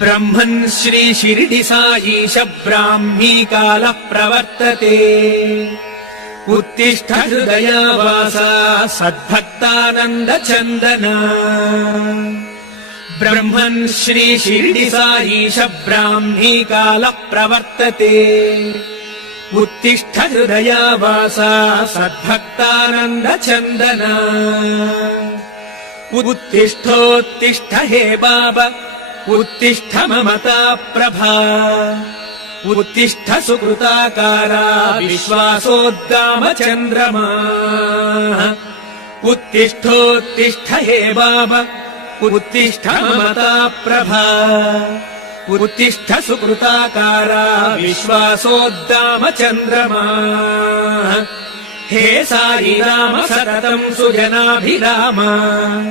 ब्रह्मन् श्री शिरडि साईश ब्राह्मी कालः प्रवर्तते। उत्तिष्ठ हृदयावासा सद्भक्तानन्द चन्दना। ब्रह्मन् श्री शिरडि साईश ब्राह्मी कालः प्रवर्तते। उत्तिष्ठ हृदयावासा सद्भक्तानन्द चन्दना। उत्तिष्ठोत्तिष्ठ हे बाबा उत्तिष्ठ ममता प्रभा। उत्तिष्ठ सुकृताकारा विश्वासोद्गाम चन्द्रमा। उत्तिष्ठोत्तिष्ठ हे बाबा उत्तिष्ठ ममता प्रभा। उत्तिष्ठ सुकृताकारा विश्वासोद्गाम चन्द्रमा। हे साई राम सततं सुजनाभिराम।